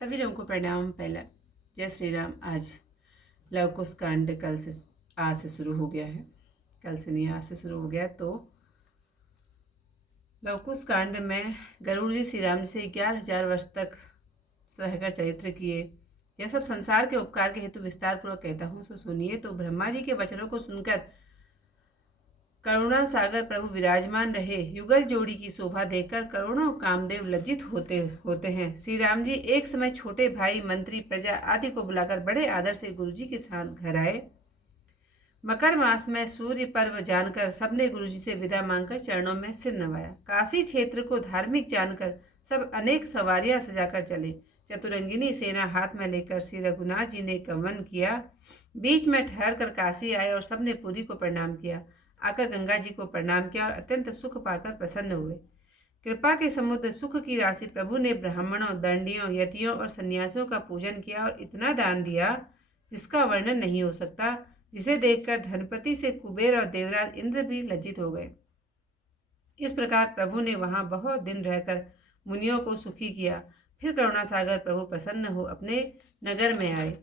सभी लोगों को प्रणाम। पहला जय श्री राम। आज लव कुश कांड आज से शुरू हो गया है। कल से नहीं, आज से शुरू हो गया। तो लव कुश कांड में गरुड़ जी श्री राम जी से 11,000 वर्ष तक रहकर चरित्र किए। यह सब संसार के उपकार के हेतु विस्तार पूर्वक कहता हूँ, सो सुनिए। तो ब्रह्मा जी के वचनों को सुनकर करुणा सागर प्रभु विराजमान रहे। युगल जोड़ी की शोभा देखकर करोड़ों कामदेव लज्जित होते हैं। श्री राम जी एक समय छोटे भाई, मंत्री, प्रजा आदि को बुलाकर बड़े आदर से गुरुजी के साथ घर आए। मकर मास में सूर्य पर्व जानकर सबने गुरुजी से विदा मांगकर चरणों में सिर नवाया। काशी क्षेत्र को धार्मिक जानकर सब अनेक सवारियां सजाकर चले। चतुरंगिनी सेना हाथ में लेकर श्री रघुनाथ जी ने गमन किया। बीच में ठहर कर काशी आए और सबने पुरी को प्रणाम किया। आकर गंगा जी को प्रणाम किया और अत्यंत सुख पाकर प्रसन्न हुए। कृपा के समुद्र सुख की राशि प्रभु ने ब्राह्मणों, दंडियों, यतियों और सन्यासियों का पूजन किया और इतना दान दिया जिसका वर्णन नहीं हो सकता, जिसे देखकर धनपति से कुबेर और देवराज इंद्र भी लज्जित हो गए। इस प्रकार प्रभु ने वहां बहुत दिन रहकर मुनियों को सुखी किया। फिर करुणा सागर प्रभु प्रसन्न हो अपने नगर में आए।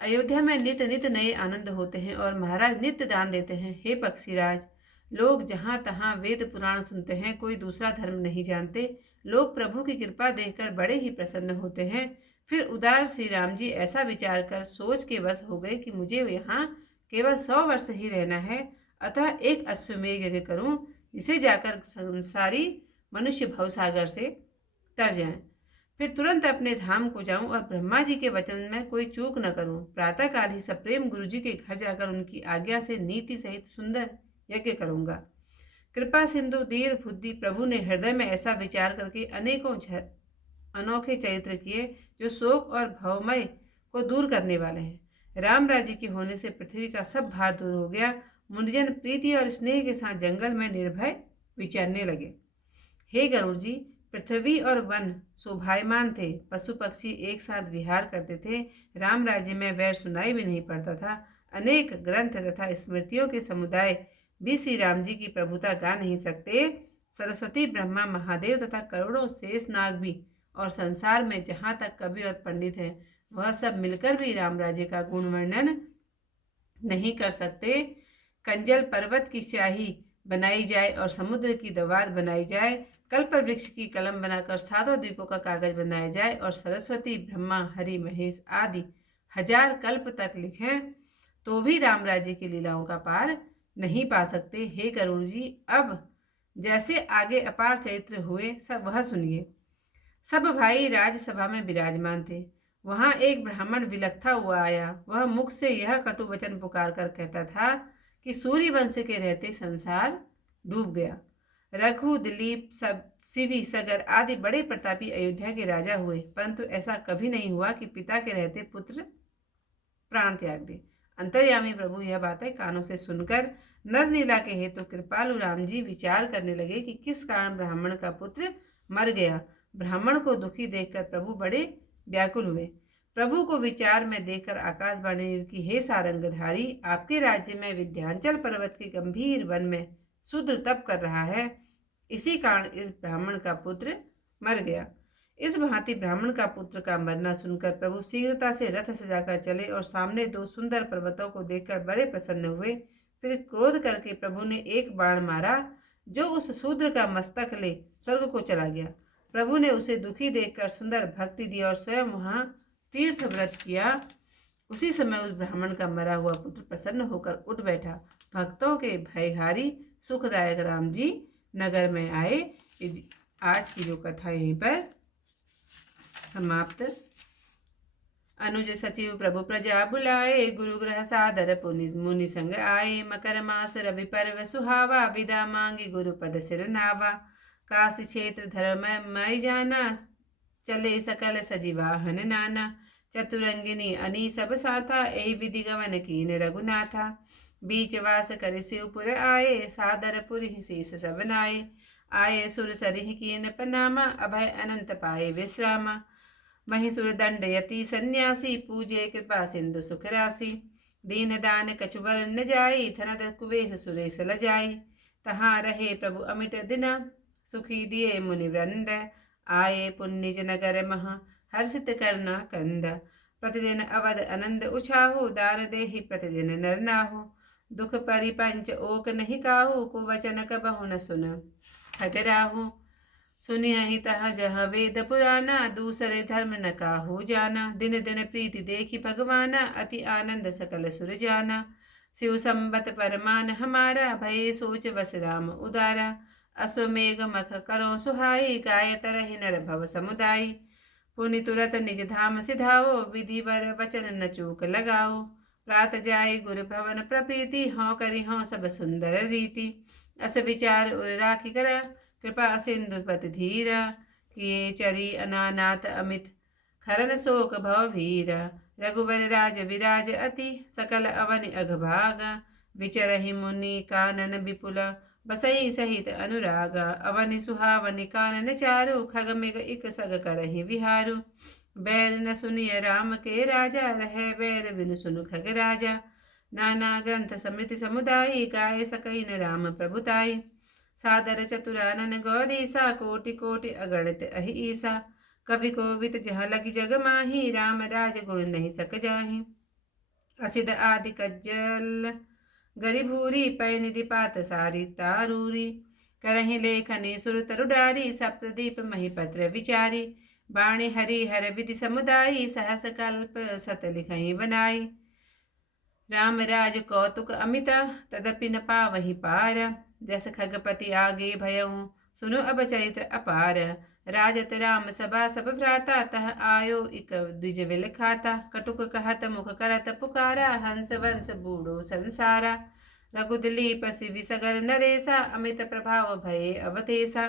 अयोध्या में नित्य नित्य नए आनंद होते हैं और महाराज नित्य दान देते हैं। हे पक्षीराज, लोग जहाँ तहाँ वेद पुराण सुनते हैं, कोई दूसरा धर्म नहीं जानते। लोग प्रभु की कृपा देखकर बड़े ही प्रसन्न होते हैं। फिर उदार श्री राम जी ऐसा विचार कर सोच के वश हो गए कि मुझे यहाँ केवल 100 वर्ष ही रहना है, अतः एक अश्वमेध यज्ञ करूं, जिसे जाकर संसारी मनुष्य भवसागर से तर जाएं। फिर तुरंत अपने धाम को जाऊं और ब्रह्मा जी के वचन में कोई चूक न करूं। प्रातःकाल ही सप्रेम गुरु जी के घर जाकर उनकी आज्ञा से नीति सहित सुंदर यज्ञ करूंगा। कृपा सिंधु दीर बुद्धि प्रभु ने हृदय में ऐसा विचार करके अनेकों अनोखे चरित्र किए, जो शोक और भवमय को दूर करने वाले हैं। राम राज्य के होने से पृथ्वी का सब भार दूर हो गया। मुनिजन प्रीति और स्नेह के साथ जंगल में निर्भय विचरने लगे। हे गरुड़ जी, पृथ्वी और वन शोभायमान थे। पशु पक्षी एक साथ विहार करते थे। राम राज्य में वैर सुनाई भी नहीं पड़ता था। अनेक ग्रंथ तथा स्मृतियों के समुदाय भी श्री राम जी की प्रभुता गा नहीं सकते। सरस्वती, ब्रह्मा, महादेव तथा करोड़ों शेष नाग भी और संसार में जहाँ तक कवि और पंडित हैं, वह सब मिलकर भी राम राज्य का गुण वर्णन नहीं कर सकते। कंजल पर्वत की स्याही बनाई जाए और समुद्र की दवात बनाई जाए, कल्प वृक्ष की कलम बनाकर 7 द्वीपों का कागज बनाया जाए और सरस्वती, ब्रह्मा, हरि, महेश आदि 1000 कल्प तक लिखें, तो भी राम राज्य की लीलाओं का पार नहीं पा सकते। हे गरुड़ जी, अब जैसे आगे अपार चरित्र हुए सब वह सुनिए। सब भाई राजसभा में विराजमान थे। वहां एक ब्राह्मण विलखता हुआ आया। वह मुख से यह कटु वचन पुकार कर कहता था कि सूर्य वंश के रहते संसार डूब गया। रघु, दिलीप, सब शिवी, सगर आदि बड़े प्रतापी अयोध्या के राजा हुए, परंतु ऐसा कभी नहीं हुआ कि पिता के रहते पुत्र प्राण त्याग दे। अंतर्यामी प्रभु यह बातें कानों से सुनकर नरनीला के हेतु कृपालु राम जी विचार करने लगे कि किस कारण ब्राह्मण का पुत्र मर गया। ब्राह्मण को दुखी देखकर प्रभु बड़े व्याकुल हुए। प्रभु को विचार में देखकर आकाशवाणी की, हे सारंगधारी, आपके राज्य में विंध्याचल पर्वत के गंभीर वन में शूद्र तप कर रहा है, इसी कारण इस ब्राह्मण का पुत्र मर गया। इस भांति ब्राह्मण का पुत्र का मरना सुनकर प्रभु शीघ्रता से रथ सजाकर चले और सामने 2 सुंदर पर्वतों को देखकर बड़े प्रसन्न हुए। फिर क्रोध करके प्रभु ने एक बाण मारा, जो उस शूद्र का मस्तक ले स्वर्ग को चला गया। प्रभु ने उसे दुखी देखकर सुंदर भक्ति दी और स्वयं वहां तीर्थ व्रत किया। उसी समय उस ब्राह्मण का मरा हुआ पुत्र प्रसन्न होकर उठ बैठा। भक्तों के भयहारी सुखदायक राम जी नगर में आए। आज की जो कथा यहीं पर समाप्त। अनुज सचिव प्रभु प्रजा बुलाए, गुरु ग्रह सादर मुनि संग आए। मकर मास रवि पर्व सुहावा, विदा मांगी गुरु पद सिर नावा। काशी क्षेत्र धर्म मय जाना, चले सकल सजीवाहन नाना। चतुरंगिनी अनी सब साथा, एहि विधि गवन कीन रघुनाथा। बीच वास कर शिवपुर आए, सादर पुरी शीस सब नाये। आये सुर सरिह कीन पनामा, अभय अनंत पाए विश्रामा। महिसुर दंड यति सन्यासी, पूजे कृपा सिंधु सुख राशि। दीन दान कछुवर न जाई, थनद कुवेश सुरेश लजाई। तहाँ रहे प्रभु अमिट दिना, सुखी दिए मुनि वृंद। आए पुण्य नगर महा, हर्षित करना कंद। प्रतिदिन अवध आनंद उछाहु, दान देहि प्रतिदिन नर नाहु। दुख परिपंच ओक नहीं काहू, कुवचन कबहु न सुन ठगराहु। सुनिहि तह जह वेद पुराना, दूसरे धर्म न काहू जाना। दिन दिन प्रीति देखी भगवाना, अति आनंद सकल सुर जाना। शिव संबत परमान हमारा, भये सोच बस राम उदारा। अश्वमेघ मख करो सुहाई, गायत रहि नर भव समुदायी। पुनि तुरत निज धाम सिधाओ, विधि वर वचन न चूक लगाओ। प्रात जाय गुर भवन प्रपीति, हों करि हों सब सुंदर रीति। अस विचार उर राखी करा, कृपा सिंधुपति धीरा। किए चरी अनानाथ अमित, खरन शोक भव भीरा। रघुवर राज विराज अति, सकल अवनि अघभागा। विचरहि मुनि कानन विपुल, बसई सहित अनुरागा। अवनि सुहावनि कानन चारु, खग मृग इक सग करहि विहारु। बैर न सुनिय राम के राजा, रहे बैर बिनु सुनु खग राजा। नाना ग्रंथ समृति समुदायी, गाय सकई न राम प्रभुताई। सादर चतुरानन गौरीसा, कोटि कोटि अगणित अहि ईसा। कवि कोविद जहाँ लगी जग माही, राम राज गुण नहीं सक जाही। असिध आदि कज्जल गरी भूरी, पै निधि पात सारी तारूरी। करहि लेखनि सुर तरु डारी, सप्तदीप महिपत्र विचारी। बाणी हरि हर विधि समुदायी, सहस कल्प सत लिखहि बनाई। राम राज कौतुक अमिता, तदपि न पावहि पार। जस खगपति आगे भयउ, सुनो अब चरित्र अपार। राजत राम सभा सब भ्राता, तह आयो इक द्विज विल खाता। कटुक कहत मुख करत पुकारा, हंस वंश बूढ़ो संसारा। रघुदिलीप सिवि सगर नरेसा, अमित प्रभाव भये अवतेसा।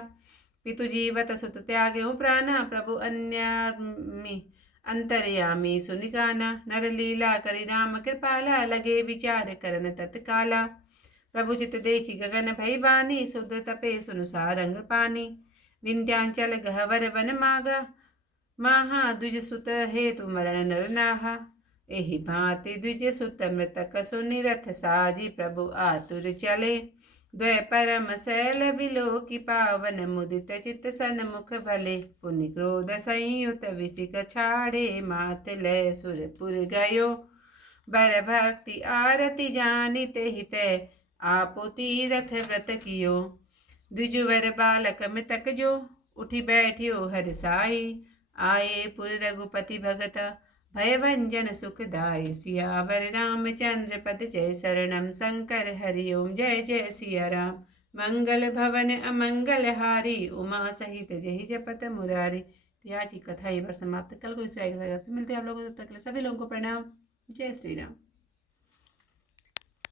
पितु जीवत सुत त्याग्यो प्राणा, प्रभु अन्यामि अंतर्यामी सुनिगाना। नर लीला करि राम कृपाला, लगे विचार करन तत्काला। प्रभु चित देखी गगन भई वानी, सुद्र तपे सुनु सारंग पानी। विंध्याचल गहवर वन मागा, माहा द्विज सुत हेतु मरण नर नाहा। एहि भांति द्विज सुत मृतक सुनि, रथ साजी प्रभु आतुर चले। द्वय परम शैल विलोकि, पावन मुदित चित सन्मुख भले। पुनि क्रोध संयुत विसिक छाड़े, मात लय सुरपुर गयो। बर भक्ति आरती जानि, तेहि तै आपो तीरथ व्रत कियो। द्विजुवर बालक मृतक जो, उठी बैठियो हरसाई। आए पुर रघुपति भगत, भय भंजन सुखदाई। सियावर रामचंद्र पद जय, शरणम शंकर हरि ओम। जय जय सिया राम, मंगल भवन अमंगल हारी। उमा सहित जहि जपत मुरारी। आज की कथा यही पर समाप्त। कल को इसे मिलते हैं आप लोगों को, तब तक के लिए सभी लोगों को प्रणाम। जय श्री राम।